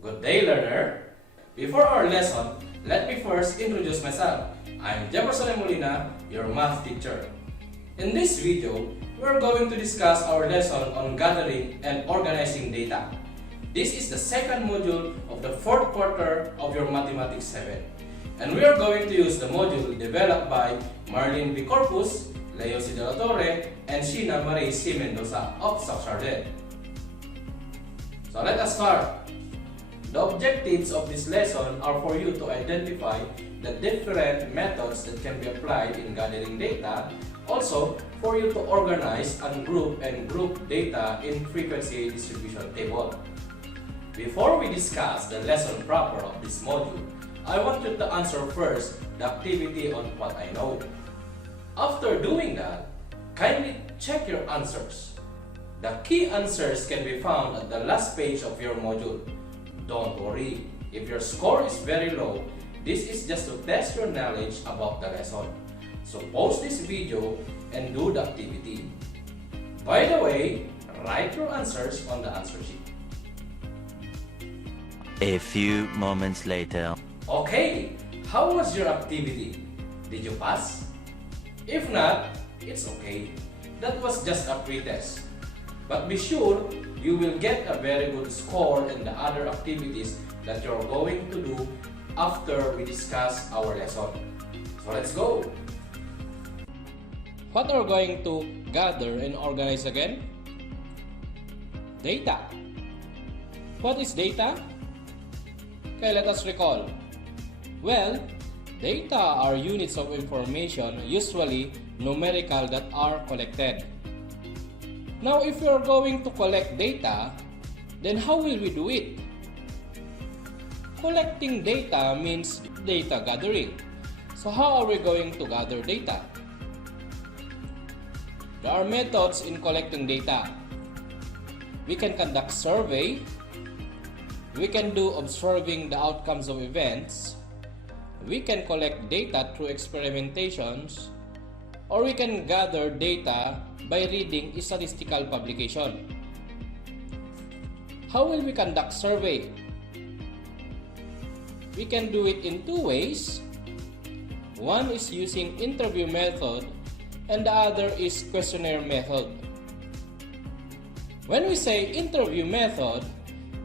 Good day, learner! Before our lesson, let me first introduce myself. I'm Jefferson Molina, your math teacher. In this video, we're going to discuss our lesson on gathering and organizing data. This is the second module of the fourth quarter of your Mathematics 7. And we are going to use the module developed by Marlene V. Corpus, Leo C. De La Torre, and Sheena Marie C. Mendoza of South Chardin. So let us start. The objectives of this lesson are for you to identify the different methods that can be applied in gathering data, also for you to organize and group data in frequency distribution table. Before we discuss the lesson proper of this module, I want you to answer first the activity on what I know. After doing that, kindly check your answers. The key answers can be found at the last page of your module. Don't worry, if your score is very low, this is just to test your knowledge about the lesson. So pause this video and do the activity. By the way, write your answers on the answer sheet. A few moments later. Okay, how was your activity? Did you pass? If not, it's okay. That was just a pretest. But be sure you will get a very good score in the other activities that you're going to do after we discuss our lesson. So let's go! What are we going to gather and organize again? Data. What is data? Okay, let us recall. Well, data are units of information, usually numerical, that are collected. Now, if we are going to collect data, then how will we do it? Collecting data means data gathering. So how are we going to gather data? There are methods in collecting data. We can conduct survey. We can do observing the outcomes of events. We can collect data through experimentations. Or we can gather data by reading a statistical publication. How will we conduct survey? We can do it in two ways. One is using interview method and the other is questionnaire method. When we say interview method,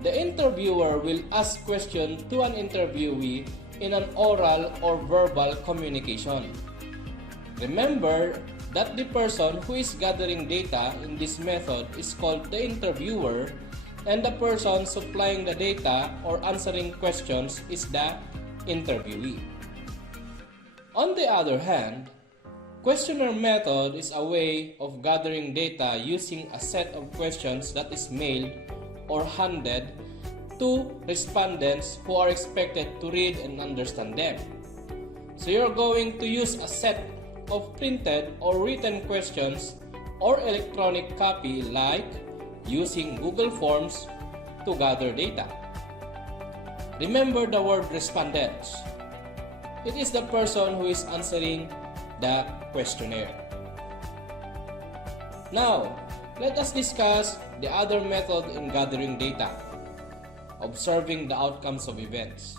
the interviewer will ask questions to an interviewee in an oral or verbal communication. Remember that the person who is gathering data in this method is called the interviewer, and the person supplying the data or answering questions is the interviewee. On the other hand, questionnaire method is a way of gathering data using a set of questions that is mailed or handed to respondents who are expected to read and understand them. So you're going to use a set of printed or written questions or electronic copy, like using Google Forms to gather data. Remember the word respondents. It is the person who is answering the questionnaire. Now, let us discuss the other method in gathering data, observing the outcomes of events.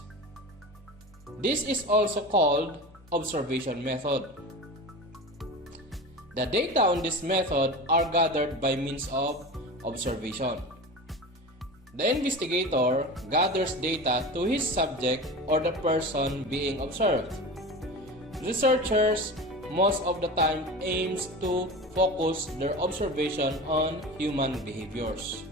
This is also called observation method. The data on this method are gathered by means of observation. The investigator gathers data to his subject or the person being observed. Researchers most of the time aims to focus their observation on human behaviors.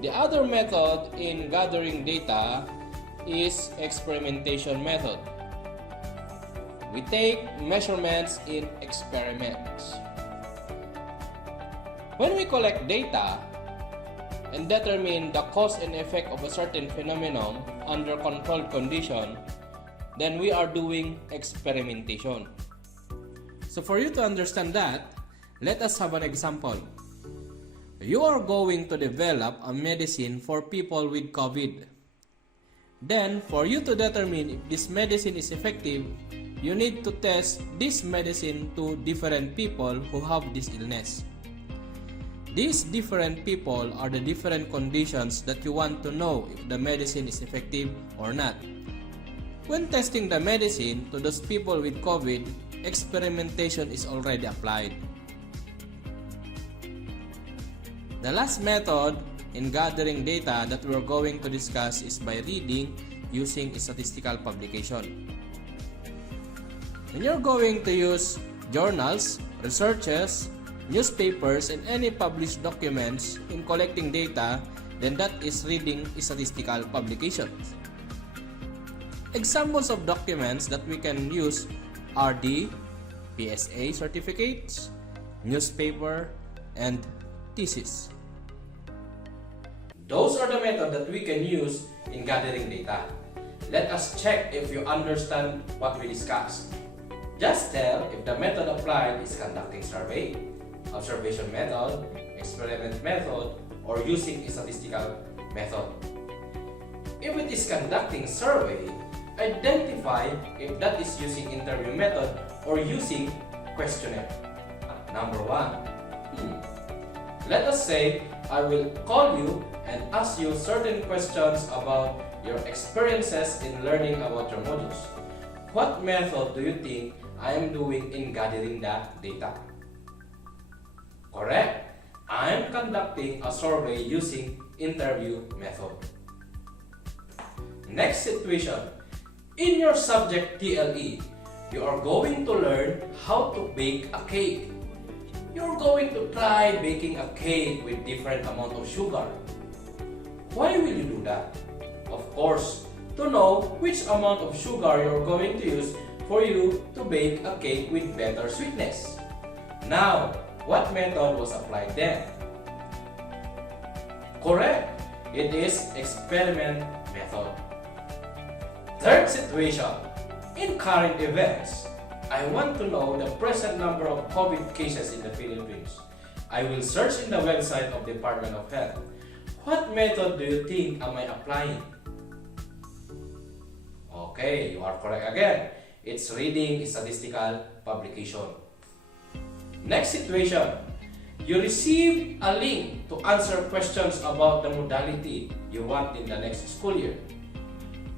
The other method in gathering data is experimentation method. We take measurements in experiments. When we collect data and determine the cause and effect of a certain phenomenon under controlled condition, then we are doing experimentation. So for you to understand that, let us have an example. You are going to develop a medicine for people with COVID. Then, for you to determine if this medicine is effective, you need to test this medicine to different people who have this illness. These different people are the different conditions that you want to know if the medicine is effective or not. When testing the medicine to those people with COVID, experimentation is already applied. The last method in gathering data that we're going to discuss is by reading using a statistical publication. When you're going to use journals, researches, newspapers, and any published documents in collecting data, then that is reading statistical publications. Examples of documents that we can use are the PSA certificates, newspaper, and thesis. Those are the methods that we can use in gathering data. Let us check if you understand what we discussed. Just tell if the method applied is conducting survey, observation method, experiment method, or using a statistical method. If it is conducting survey, identify if that is using interview method or using questionnaire. Number 1. Let us say I will call you and ask you certain questions about your experiences in learning about your modules. What method do you think I am doing in gathering the data? Correct. I am conducting a survey using interview method. Next situation. In your subject TLE, you are going to learn how to bake a cake. You're going to try baking a cake with different amount of sugar. Why will you do that? Of course, to know which amount of sugar you're going to use for you to bake a cake with better sweetness. Now, what method was applied then? Correct! It is experiment method. Third situation. In current events, I want to know the present number of COVID cases in the Philippines. I will search in the website of Department of Health. What method do you think am I applying? Okay, you are correct again. It's reading statistical publication. Next situation. You receive a link to answer questions about the modality you want in the next school year.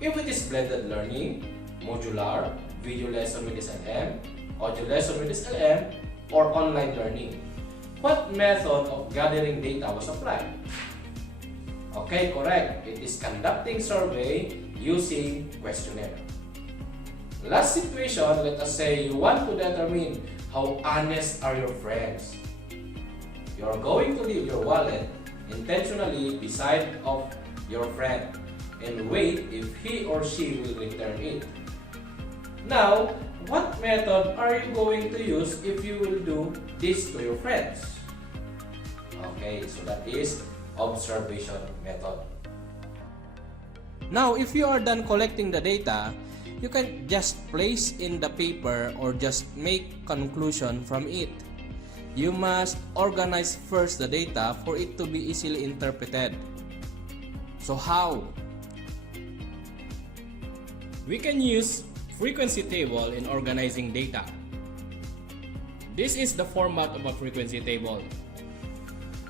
If it is blended learning, modular, video lesson with SLM, audio lesson with SLM, or online learning, what method of gathering data was applied? Okay, correct. It is conducting survey using questionnaire. Last situation, let us say you want to determine how honest are your friends. You are going to leave your wallet intentionally beside of your friend and wait if he or she will return it. Now, what method are you going to use if you will do this to your friends? Okay, so that is observation method. Now, if you are done collecting the data, you can just place in the paper or just make conclusion from it. You must organize first the data for it to be easily interpreted. So how? We can use frequency table in organizing data. This is the format of a frequency table.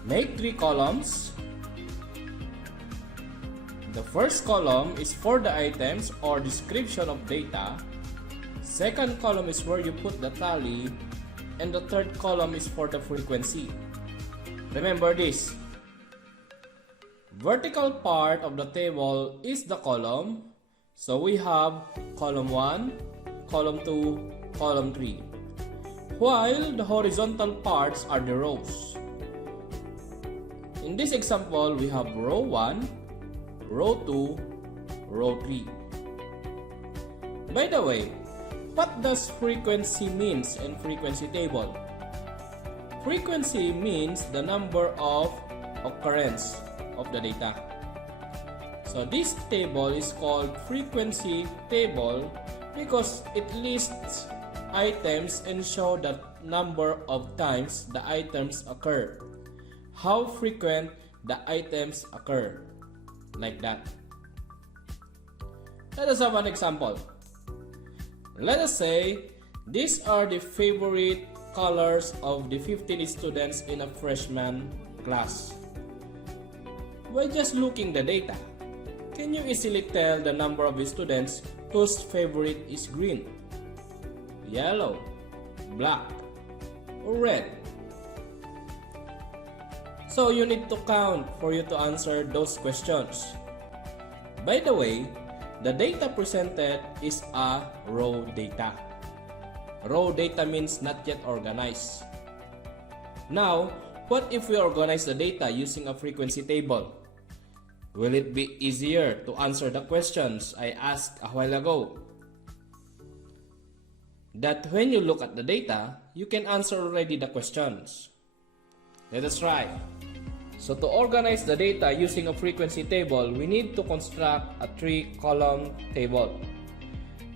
Make 3 columns. The first column is for the items or description of data. Second column is where you put the tally. And the third column is for the frequency. Remember this. Vertical part of the table is the column. So we have column 1, column 2, column 3. While the horizontal parts are the rows. In this example, we have row 1, row 2, row 3. By the way, what does frequency means in frequency table? Frequency means the number of occurrence of the data. So this table is called frequency table because it lists items and show the number of times the items occur. How frequent the items occur. Like that. Let us have an example. Let us say these are the favorite colors of the 15 students in a freshman class. By just looking the data, can you easily tell the number of students whose favorite is green, yellow, black, or red? So you need to count for you to answer those questions. By the way, the data presented is a raw data. Raw data means not yet organized. Now, what if we organize the data using a frequency table? Will it be easier to answer the questions I asked a while ago? That when you look at the data, you can answer already the questions. Let us try. So to organize the data using a frequency table, we need to construct a 3-column table.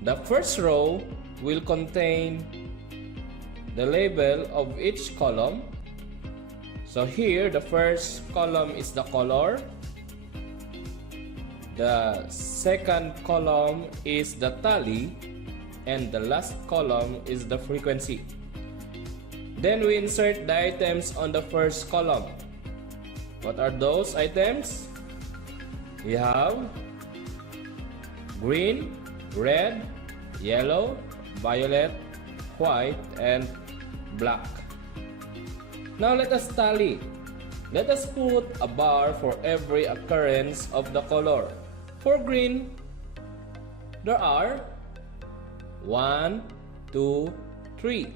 The first row will contain the label of each column. So here, the first column is the color. The second column is the tally. And the last column is the frequency. Then we insert the items on the first column. What are those items? We have green, red, yellow, violet, white, and black. Now let us tally. Let us put a bar for every occurrence of the color. For green, there are 1, 2, 3.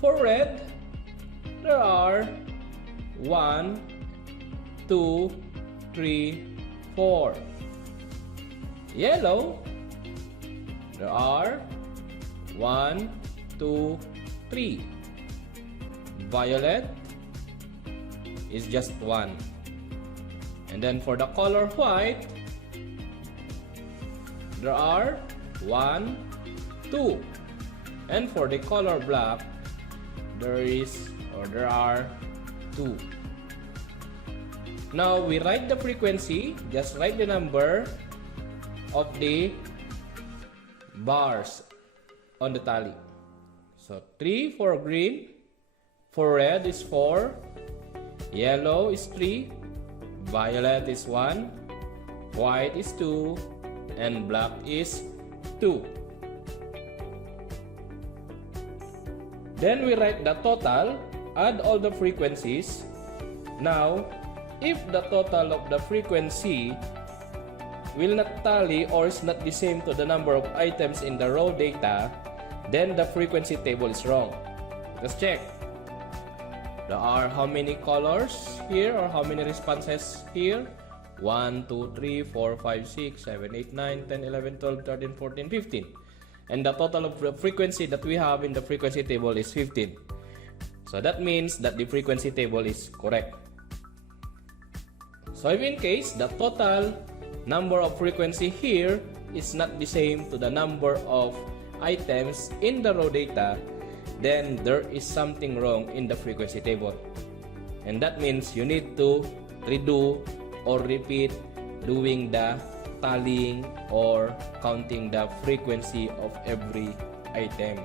For red, there are 1, 2, 3, 4. Yellow, there are 1, 2, 3. Violet is just 1. And then for the color white, there are 1, 2. And for the color black, there are 2. Now we write the frequency, just write the number of the bars on the tally. So 3 for green, for red is 4, yellow is 3, violet is 1, white is 2, and black is 2. Then we write the total, add all the frequencies. Now, if the total of the frequency will not tally or is not the same to the number of items in the raw data, then the frequency table is wrong. Let's check. There are how many colors here or how many responses here? 1, 2, 3, 4, 5, 6, 7, 8, 9, 10, 11, 12, 13, 14, 15. And the total of the frequency that we have in the frequency table is 15. So that means that the frequency table is correct. So if in case the total number of frequency here is not the same to the number of items in the raw data, then there is something wrong in the frequency table. And that means you need to redo or repeat doing the tallying or counting the frequency of every item.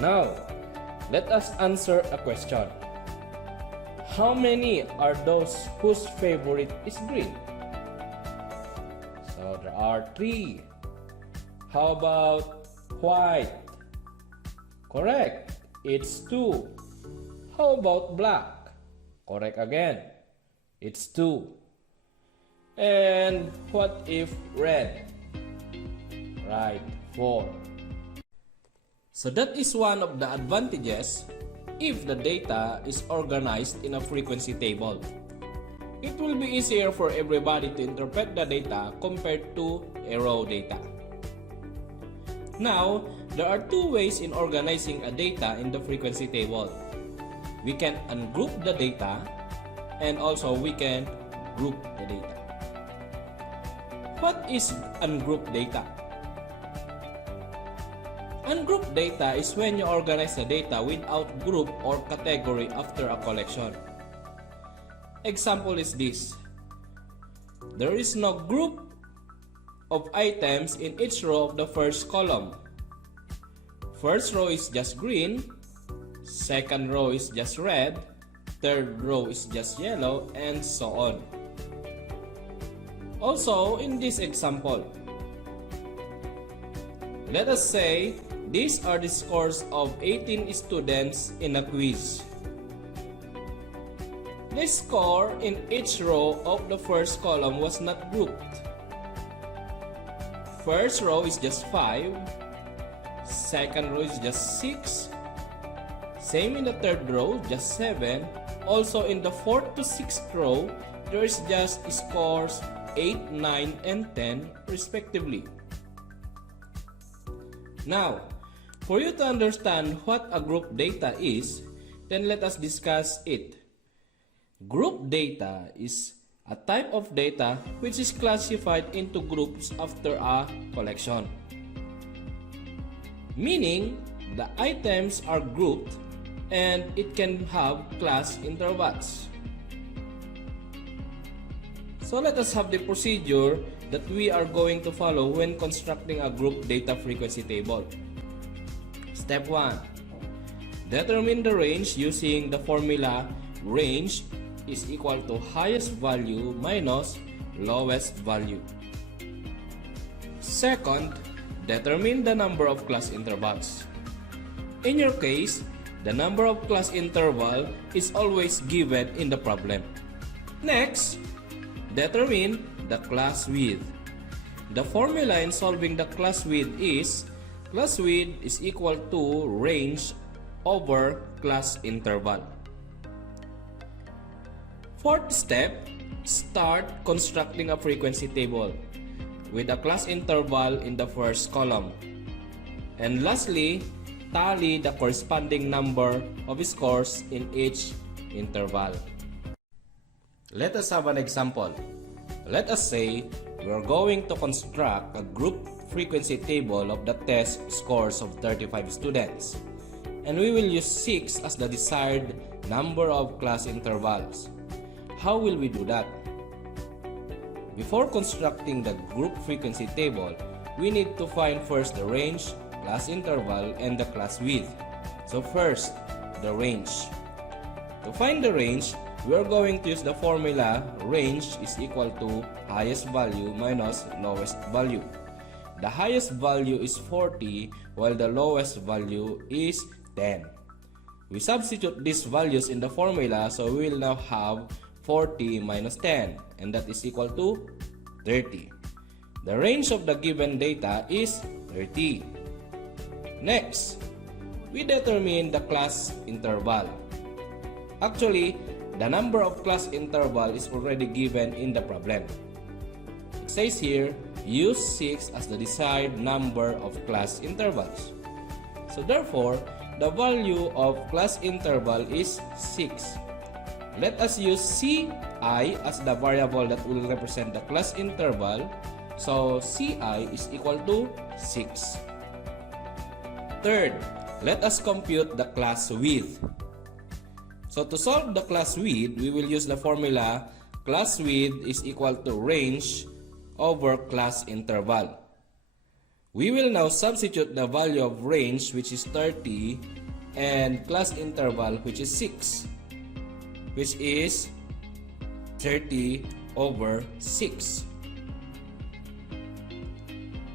Now, let us answer a question. How many are those whose favorite is green? So there are 3. How about white? Correct. It's 2. How about black? Correct again. It's 2. And what if red? Right, 4. So that is one of the advantages if the data is organized in a frequency table. It will be easier for everybody to interpret the data compared to a raw data. Now, there are 2 ways in organizing a data in the frequency table. We can ungroup the data and also we can group the data. What is ungrouped data? Ungrouped data is when you organize the data without group or category after a collection. Example is this. There is no group of items in each row of the first column. First row is just green, second row is just red, third row is just yellow, and so on. Also, in this example, let us say these are the scores of 18 students in a quiz. The score in each row of the first column was not grouped. First row is just 5, second row is just 6, same in the third row, just 7. Also in the 4th to 6th row, there is just scores 8, 9, and 10 respectively. Now, for you to understand what a group data is, then let us discuss it. Group data is a type of data which is classified into groups after a collection. Meaning, the items are grouped and it can have class intervals. So let us have the procedure that we are going to follow when constructing a group data frequency table. Step 1. Determine the range using the formula range is equal to highest value minus lowest value. Second, determine the number of class intervals. In your case, the number of class interval is always given in the problem. Next, determine the class width. The formula in solving the class width is class width is equal to range over class interval. Fourth step, start constructing a frequency table with a class interval in the first column. And lastly, tally the corresponding number of scores in each interval. Let us have an example. Let us say we are going to construct a group frequency table of the test scores of 35 students. And we will use 6 as the desired number of class intervals. How will we do that? Before constructing the group frequency table, we need to find first the range, class interval, and the class width. So first, the range. To find the range, we are going to use the formula range is equal to highest value minus lowest value. The highest value is 40 while the lowest value is 10. We substitute these values in the formula, so we will now have 40 minus 10, and that is equal to 30. The range of the given data is 30. Next, we determine the class interval. Actually, the number of class interval is already given in the problem. It says here, use 6 as the desired number of class intervals. So therefore, the value of class interval is 6. Let us use Ci as the variable that will represent the class interval. So Ci is equal to 6. Third, let us compute the class width. So to solve the class width, we will use the formula class width is equal to range over class interval. We will now substitute the value of range, which is 30, and class interval, which is 6, which is 30 over 6.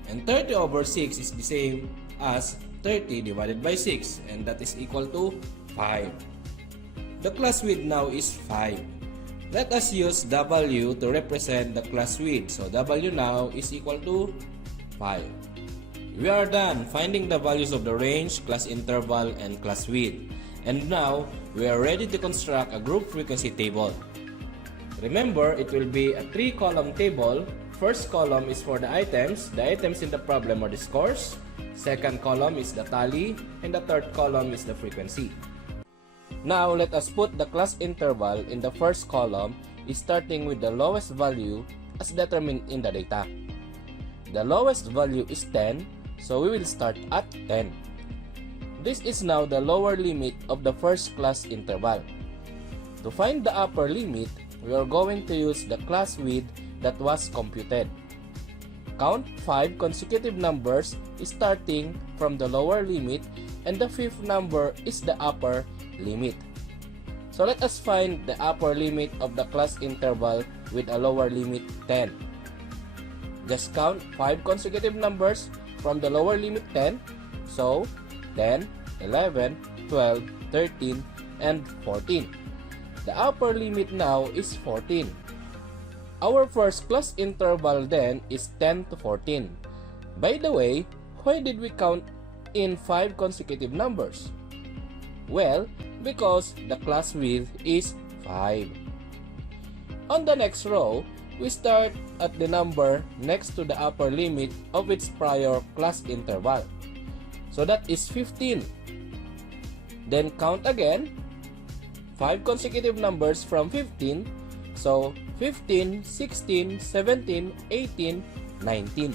And 30 over 6 is the same as 30 divided by 6, and that is equal to 5. The class width now is 5. Let us use W to represent the class width. So W now is equal to 5. We are done finding the values of the range, class interval, and class width. And now, we are ready to construct a group frequency table. Remember, it will be a 3-column table. First column is for the items. The items in the problem are the scores. Second column is the tally. And the third column is the frequency. Now, let us put the class interval in the first column, starting with the lowest value as determined in the data. The lowest value is 10, so we will start at 10. This is now the lower limit of the first class interval. To find the upper limit, we are going to use the class width that was computed. Count 5 consecutive numbers starting from the lower limit and the fifth number is the upper limit. So let us find the upper limit of the class interval with a lower limit 10. Just count 5 consecutive numbers from the lower limit 10. So 10, 11, 12, 13, and 14. The upper limit now is 14. Our first class interval then is 10 to 14. By the way, why did we count in 5 consecutive numbers? Well, because the class width is 5. On the next row, we start at the number next to the upper limit of its prior class interval. So that is 15. Then count again 5 consecutive numbers from 15. So 15, 16, 17, 18, 19.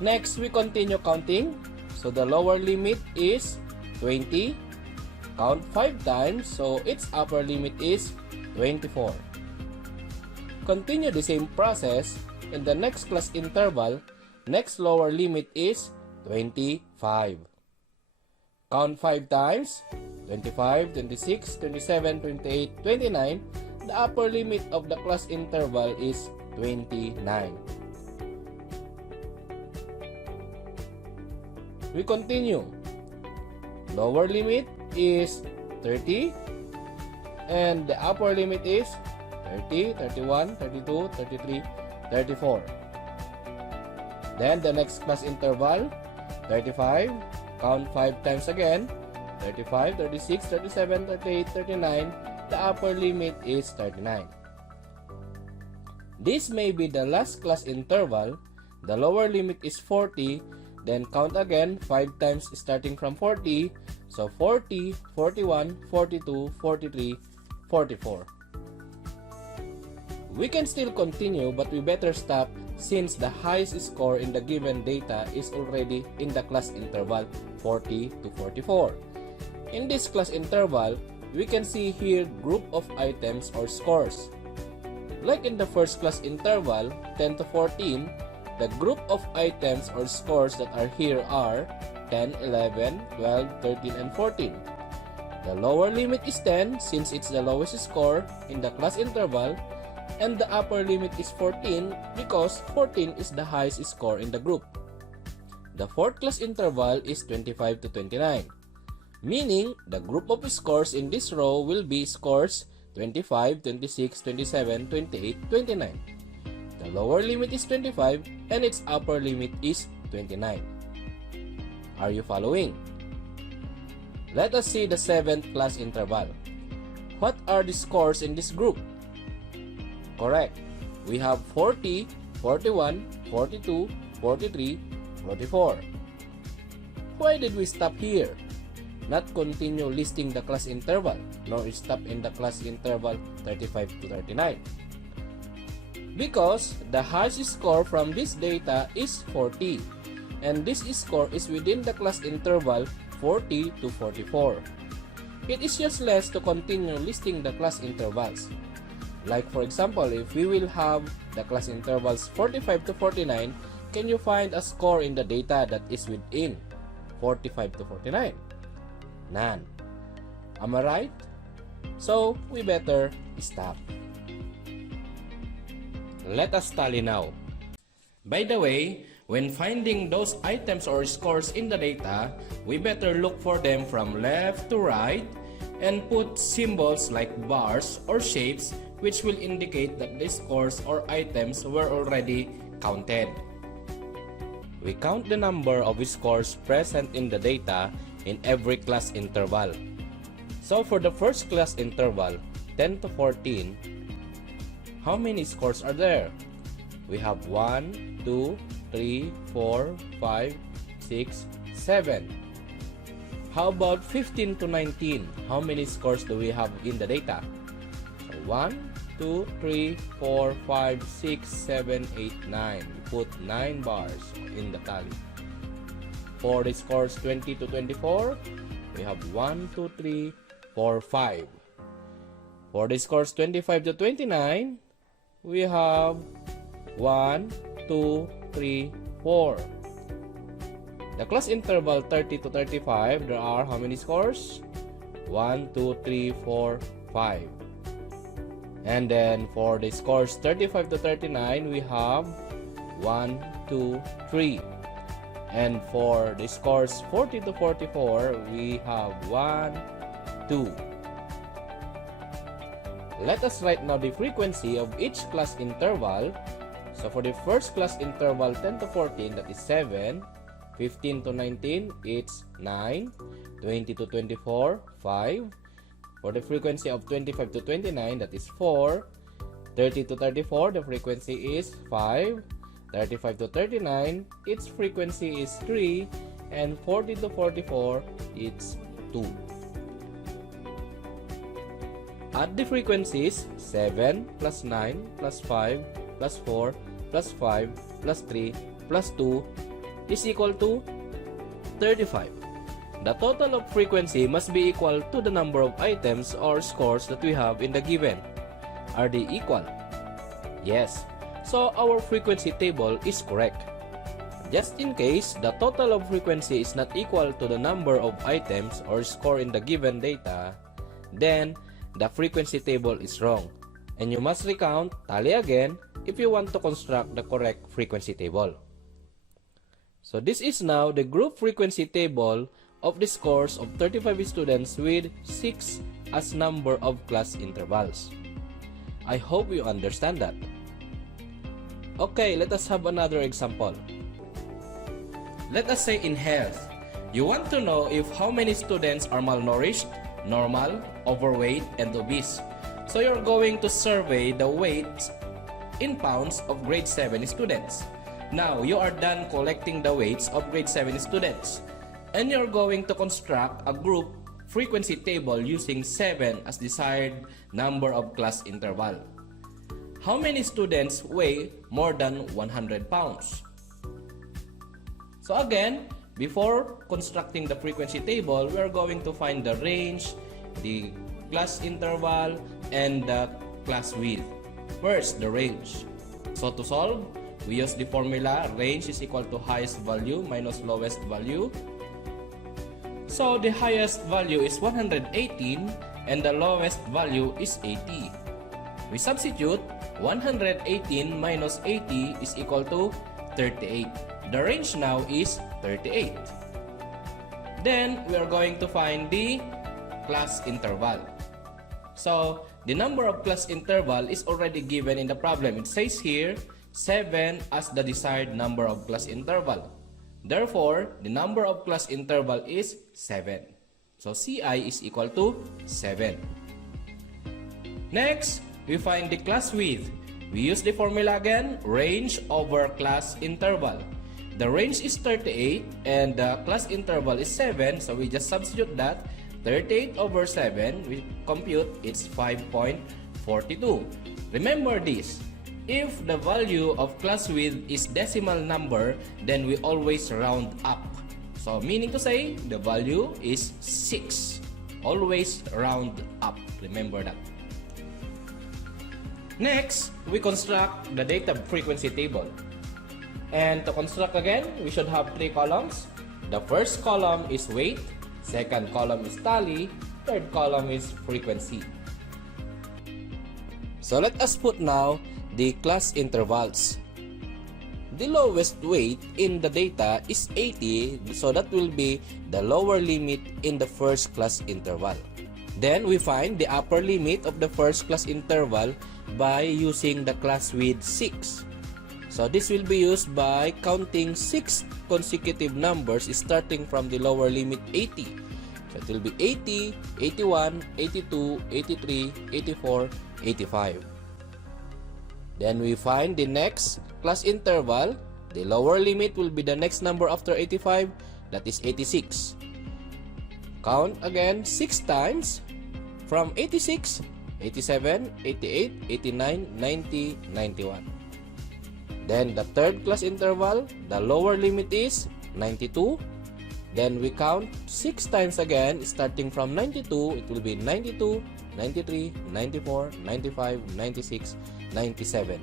Next, we continue counting. So the lower limit is 20. Count 5 times, so its upper limit is 24. Continue the same process in the next class interval. Next lower limit is 25. Count 5 times, 25, 26, 27, 28, 29. The upper limit of the class interval is 29. We continue. Lower limit is 30 and the upper limit is 30, 31, 32, 33, 34. Then the next class interval, 35. Count 5 times again, 35, 36, 37, 38, 39. The upper limit is 39. This may be the last class interval. The lower limit is 40. Then count again 5 times starting from 40. So 40, 41, 42, 43, 44. We can still continue, but we better stop since the highest score in the given data is already in the class interval 40 to 44. In this class interval, we can see here group of items or scores. Like in the first class interval, 10 to 14, the group of items or scores that are here are 10, 11, 12, 13, and 14. The lower limit is 10 since it's the lowest score in the class interval, and the upper limit is 14 because 14 is the highest score in the group. The fourth class interval is 25 to 29, meaning the group of scores in this row will be scores 25, 26, 27, 28, 29. The lower limit is 25 and its upper limit is 29. Are you following? Let us see the seventh class interval. What are the scores in this group? Correct. We have 40, 41, 42, 43, 44. Why did we stop here? Not continue listing the class interval, nor stop in the class interval 35 to 39. Because the highest score from this data is 40, and this score is within the class interval 40 to 44. It is useless to continue listing the class intervals. Like for example, if we will have the class intervals 45 to 49, can you find a score in the data that is within 45 to 49? None. Am I right? So, we better stop. Let us tally now. By the way, when finding those items or scores in the data, we better look for them from left to right and put symbols like bars or shapes which will indicate that the scores or items were already counted. We count the number of scores present in the data in every class interval. So for the first class interval, 10 to 14, how many scores are there? We have 1, 2, 3, 4, 5, 6, 7. How about 15 to 19? How many scores do we have in the data? So 1, 2, 3, 4, 5, 6, 7, 8, 9. We put 9 bars in the tally. For the scores 20 to 24, we have 1, 2, 3, 4, 5. For the scores 25 to 29, we have 1, 2, 3, 4. The class interval 30 to 35, there are how many scores? 1, 2, 3, 4, 5. And then for the scores 35 to 39, we have 1, 2, 3. And for the scores 40 to 44, we have 1, 2. Let us write now the frequency of each class interval. So for the first class interval 10 to 14, that is 7. 15 to 19, it's 9. 20 to 24, 5. For the frequency of 25 to 29, that is 4. 30 to 34, the frequency is 5. 35 to 39, its frequency is 3. And 40 to 44, it's 2. Add the frequencies 7 plus 9 plus 5 plus 4 plus 5 plus 3 plus 2 is equal to 35. The total of frequency must be equal to the number of items or scores that we have in the given. Are they equal? Yes. So our frequency table is correct. Just in case the total of frequency is not equal to the number of items or score in the given data, then the frequency table is wrong, and you must recount, tally again, if you want to construct the correct frequency table. So this is now the group frequency table of the scores of 35 students with 6 as number of class intervals. I hope you understand that. Okay, let us have another example. Let us say in health, you want to know if how many students are malnourished, normal, overweight, and obese. So you're going to survey the weights in pounds of grade 7 students. Now, you are done collecting the weights of grade 7 students. And you're going to construct a group frequency table using 7 as desired number of class interval. How many students weigh more than 100 pounds? So again, before constructing the frequency table, we are going to find the range, the class interval, and the class width. First, the range. So to solve, we use the formula range is equal to highest value minus lowest value. So the highest value is 118 and the lowest value is 80. We substitute 118 minus 80 is equal to 38. The range now is 38. Then we are going to find the class interval. So the number of class interval is already given in the problem. It says here 7 as the desired number of class interval. Therefore, the number of class interval is 7. So CI is equal to 7. Next, we find the class width. We use the formula again, range over class interval. The range is 38 and the class interval is 7, so we just substitute that. 38 over 7, we compute it's 5.42. Remember this, if the value of class width is decimal number, then we always round up. So meaning to say, the value is 6. Always round up, remember that. Next, we construct the data frequency table. And to construct again, we should have 3 columns. The first column is weight, second column is tally, third column is frequency. So let us put now the class intervals. The lowest weight in the data is 80, so that will be the lower limit in the first class interval. Then we find the upper limit of the first class interval by using the class width 6. So this will be used by counting 6 consecutive numbers starting from the lower limit 80. So it will be 80, 81, 82, 83, 84, 85. Then we find the next class interval. The lower limit will be the next number after 85, that is 86. Count again 6 times from 86, 87, 88, 89, 90, 91. Then the third class interval, the lower limit is 92. Then we count 6 times again, starting from 92, it will be 92, 93, 94, 95, 96, 97.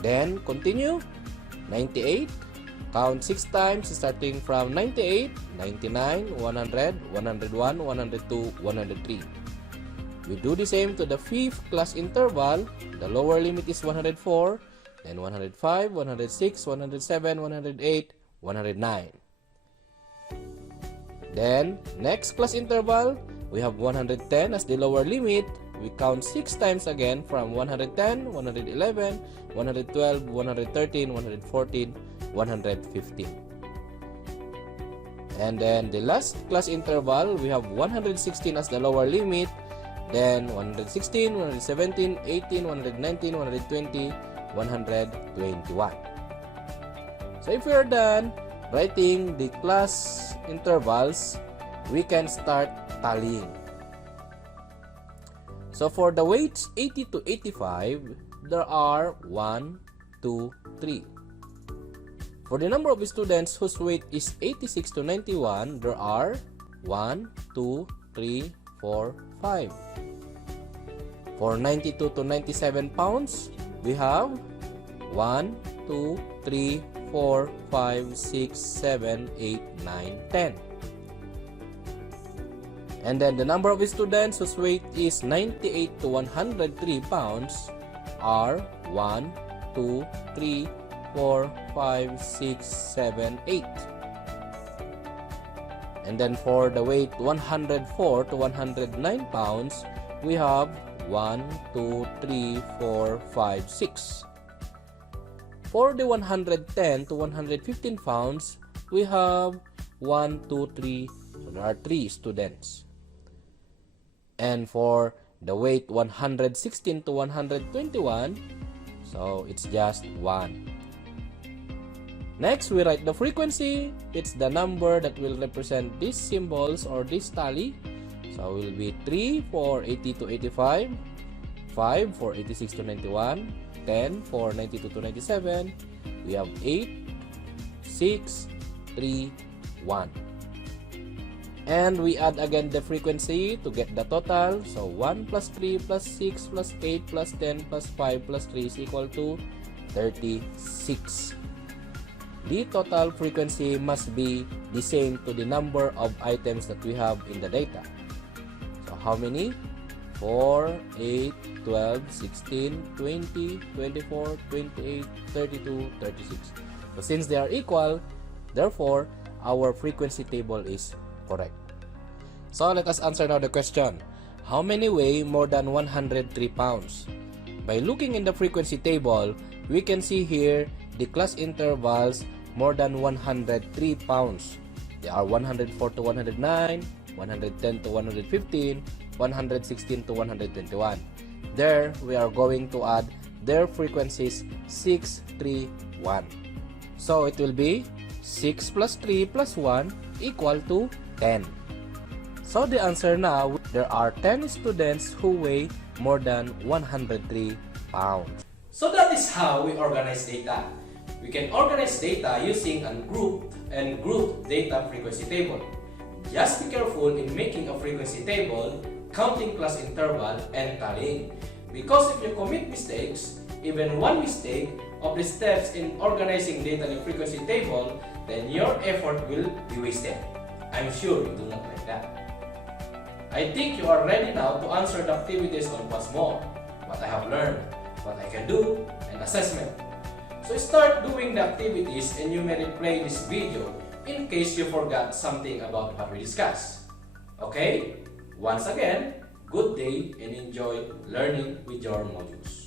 Then continue, 98, count 6 times starting from 98, 99, 100, 101, 102, 103. We do the same to the fifth class interval. The lower limit is 104, then 105, 106, 107, 108, 109. Then, next class interval, we have 110 as the lower limit. We count 6 times again from 110, 111, 112, 113, 114, 115. And then the last class interval, we have 116 as the lower limit. Then 116, 117, 18, 119, 120, 121. So if we are done writing the class intervals, we can start tallying. So for the weights 80 to 85, there are 1, 2, 3. For the number of students whose weight is 86 to 91, there are 1, 2, 3, 4, 5. For 92 to 97 pounds, we have 1, 2, 3, 4, 5, 6, 7, 8, 9, 10. And then the number of students whose weight is 98 to 103 pounds are 1, 2, 3, 4, 5, 6, 7, 8. And then for the weight 104 to 109 pounds, we have 1, 2, 3, 4, 5, 6. For the 110 to 115 pounds, we have 1, 2, 3. So there are 3 students. And for the weight 116 to 121, so it's just 1. Next, we write the frequency. It's the number that will represent these symbols or this tally. So it will be 3 for 80 to 85, 5 for 86 to 91, 10 for 92 to 97. We have 8, 6, 3, 1. And we add again the frequency to get the total. So 1 plus 3 plus 6 plus 8 plus 10 plus 5 plus 3 is equal to 36. The total frequency must be the same to the number of items that we have in the data. So how many? 4, 8, 12, 16, 20, 24, 28, 32, 36. So since they are equal, therefore, our frequency table is correct. So let us answer now the question. How many weigh more than 103 pounds? By looking in the frequency table, we can see here the class intervals more than 103 pounds. They are 104 to 109, 110 to 115, 116 to 121. There, we are going to add their frequencies 6, 3, 1. So it will be 6 plus 3 plus 1 equal to 10. So the answer now, there are 10 students who weigh more than 103 pounds. So that is how we organize data. We can organize data using a group and group data frequency table. Just be careful in making a frequency table, counting class interval, and tallying. Because if you commit mistakes, even one mistake of the steps in organizing data in a frequency table, then your effort will be wasted. I'm sure you do not like that. I think you are ready now to answer the activities on What's More, what I have learned, what I can do, and assessment. So start doing the activities and you may replay this video in case you forgot something about what we discussed. Okay? Once again, good day and enjoy learning with your modules.